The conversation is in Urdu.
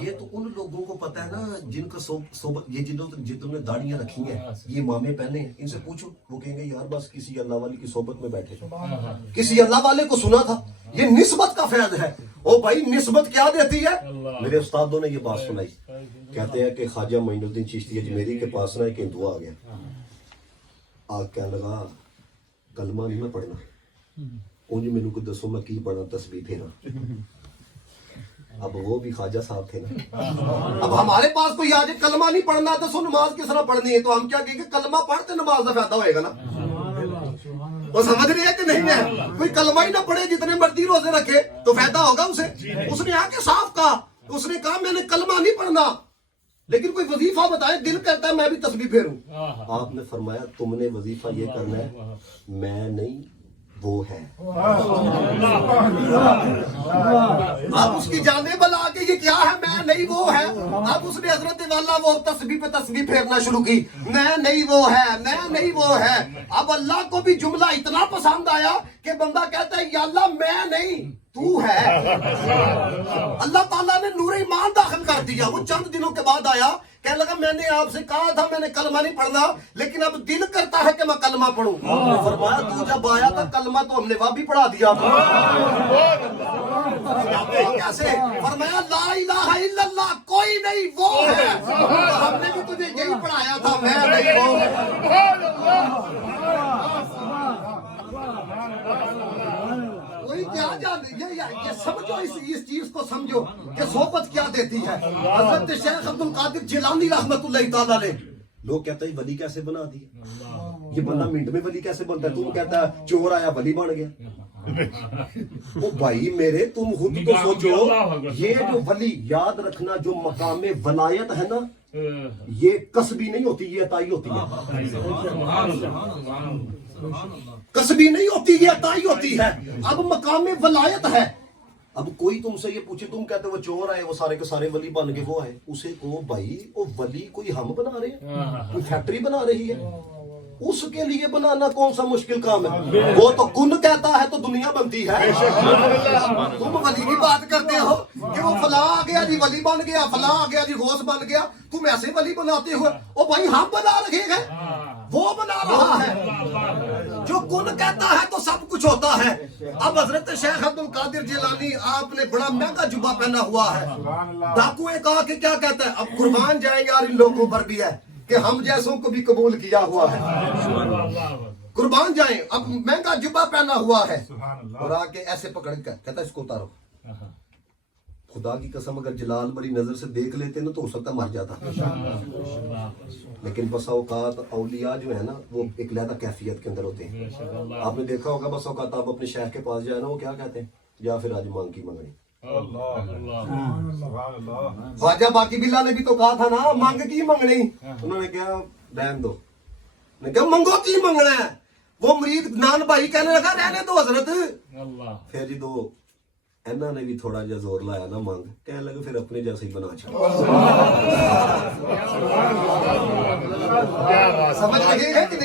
یہ تو ان لوگوں کو پتا ہے نا جن کا صحبت، یہ جنہوں نے داڑیاں رکھی ہیں، یہ امامے پہنے ہیں، ان سے پوچھو وہ کہیں گے یار بس کسی اللہ والے کی صحبت میں بیٹھے، کسی اللہ والے کو سنا تھا۔ یہ نسبت کا فیض ہے۔ او بھائی نسبت کیا دیتی ہے؟ میرے استادوں نے یہ بات سنائی، کہتے ہیں کہ خواجہ معین الدین چشتی اجمیری کے پاس نا ایک ہندو آ گیا، آگ کہنے لگا کلمہ نہیں میں پڑھنا، اونج میرے کو دسو میں کی پڑھنا، تسبیح پھیرا۔ اب وہ بھی خواجہ صاحب تھے نا، اب ہمارے پاس کوئی آج کلمہ نہیں پڑھنا تو سو نماز کس طرح پڑھنی ہے، تو ہم کیا کہیں گے کلمہ پڑھتے نماز کا فائدہ ہوئے گا نا۔ وہ سمجھ رہی ہے کہ نہیں ہے؟ کوئی کلمہ ہی نہ پڑھے جتنے مرضی روزے رکھے تو فائدہ ہوگا اسے؟ اس نے آ کے صاف کہا، اس نے کہا میں نے کلمہ نہیں پڑھنا لیکن کوئی وظیفہ بتائے، دل کرتا ہے میں بھی تسبیح پھیروں۔ آپ نے فرمایا تم نے وظیفہ یہ کرنا ہے، میں نہیں وہ ہے۔ اب اس کی جانے بلا کے یہ کیا ہے، میں نہیں وہ ہے۔ اب اس نے حضرت والا وہ تسبیح پہ تسبیح پھیرنا شروع کی، میں نہیں وہ ہے، میں نہیں وہ ہے۔ اب اللہ کو بھی جملہ اتنا پسند آیا کہ بندہ کہتا ہے یا اللہ میں نہیں تو ہے۔ اللہ تعالیٰ نے نور ایمان داخل کر دیا۔ وہ چند دنوں کے بعد آیا، کہنے لگا میں نے آپ سے کہا تھا میں نے کلمہ نہیں پڑھنا لیکن اب دل کرتا ہے کہ میں کلمہ پڑھوں۔ فرمایا تو جب آیا تھا کلمہ تو ہم نے وہاں بھی پڑھا دیا تھا۔ کیسے؟ فرمایا لا الہ الا اللہ کوئی نہیں وہ ہے، ہم نے بھی تجھے یہی پڑھایا تھا، میں نہیں وہ ہے۔ کوئی کیا جانے، یہ سمجھو، اس چیز کو سمجھو کہ صحبت کیا دیتی ہے۔ حضرت شیخ عبد القادر جیلانی رحمت اللہ تعالیٰ علیہ، لوگ کہتے ہیں ولی کیسے بنا دی، یہ بندہ منٹ میں ولی کیسے بنتا ہے، تم کہتا ہے چور آیا ولی بن گیا۔ او بھائی میرے تم خود تو سوچو، یہ جو ولی یاد رکھنا جو مقام ولایت ہے نا، یہ کسبی نہیں ہوتی، یہ عطائی ہوتی ہے۔ کسبی نہیں ہوتی، یہ عطائی ہوتی ہے۔ اب مقام ولایت ہے۔ اب کوئی تم سے یہ پوچھے، تم کہتے وہ چور آئے وہ سارے کے سارے ولی بن کے وہ آئے، اسے کو بھائی وہ ولی کوئی ہم بنا رہے ہیں، کوئی فیکٹری بنا رہی ہے، اس کے لیے بنانا کون سا مشکل کام ہے؟ وہ تو کن کہتا ہے تو دنیا بنتی ہے۔ تم ولی کی بات کرتے ہو کہ وہ فلاں آ گیا جی ولی بن گیا، فلاں آ گیا جی غوث بن گیا، تم ایسے ولی بناتے ہو۔ او بھائی ہم بنا رکھے گئے، وہ بنا رہا ہے۔ جو کن کہتا ہے تو سب کچھ ہوتا ہے۔ اب حضرت شیخ عبد القادر جیلانی آپ نے بڑا مہنگا جبہ پہنا ہوا ہے، ڈاکو ایک آ کے کیا کہتا ہے، اب قربان جائیں یار ان لوگوں پر بھی ہے کہ ہم جیسوں کو بھی قبول کیا ہوا ہے، قربان جائیں۔ اب مہنگا جبہ پہنا ہوا ہے اور آ کے ایسے پکڑ کر کہتا ہے اس کو اتارو۔ خدا کی قسم اگر جلال بڑی نظر سے دیکھ لیتے نا تو ہو سکتا مر جاتا، لیکن بسا اوقات اولیاء جو ہے نا وہ ایک علیحدہ کیفیت کے اندر ہوتے ہیں۔ آپ نے دیکھا ہوگا بسا اوقات آپ اپنے شیخ کے پاس جائے نا وہ کیا کہتے ہیں، یا پھر آج مانگ کی منگنی۔ خواجہ باقی بلا نے بھی تو کہا تھا نا مانگ کی منگنی، انہوں نے کہا رہن دو، نے کہا منگو کی منگنا ہے۔ وہ مرید نان بھائی کہنے لگا رہنے دو حضرت۔ پھر جی دو انہوں نے بھی تھوڑا جا زور لایا نا مانگ، کہنے لگے پھر اپنے جیسے ہی بنا چھوڑا۔ سمجھ لگے گا کہ